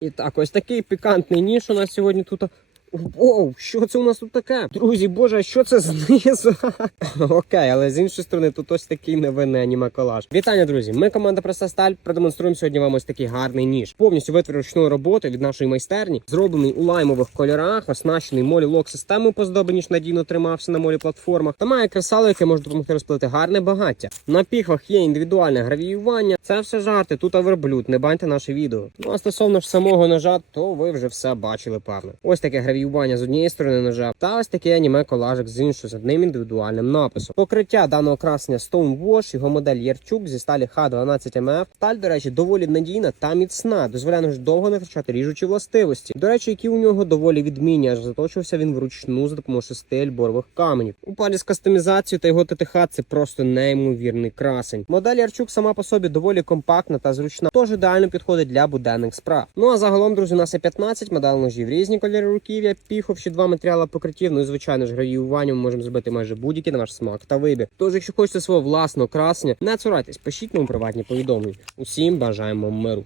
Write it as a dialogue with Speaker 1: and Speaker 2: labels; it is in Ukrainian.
Speaker 1: І так, ось такий пікантний ніж у нас сьогодні тут. Оу, що це у нас тут таке? Друзі, боже, що це знизу? Окей, але з іншої сторони, тут ось такий невинний аніме-колаж. Вітання, друзі! Ми команда Проста Сталь продемонструємо сьогодні вам ось такий гарний ніж. Повністю витвір ручної роботи від нашої майстерні, зроблений у лаймових кольорах, оснащений молі лок системою по здобі, ніж надійно тримався на молі платформах. Та має кресало, яке може допомогти розплити гарне багаття. На піхвах є індивідуальне гравіювання. Це все жарти. Тут верблюд, не баньте наше відео. Ну а стосовно ж самого ножа, то ви вже все бачили, певно. Ось таке гравіювання з однієї сторони ножа, та ось такий аніме колажик з іншої з одним індивідуальним написом. Покриття даного красення Stonewash, його модель Єрчук зі сталі Х12МФ. Сталь, до речі, доволі надійна та міцна. Дозволяє нож довго не втрачати ріжучі властивості. До речі, які у нього доволі відмінні, аж заточився він вручну за допомогою шести альборових каменів. У парі з кастомізацією та його ТТХ це просто неймовірний красень. Модель Ярчук сама по собі доволі компактна та зручна, тож ідеально підходить для буденних справ. Ну а загалом, друзі, у нас є 15 модель ножів, різні кольори руків'я, піхов, ще два матеріали покриттів. Ну і звичайно ж гравіювання ми можемо зробити майже будь-які на ваш смак та вибір. Тож, якщо хочете свого власного красення, не цурайтесь, пишіть нам приватні повідомлення. Усім бажаємо миру.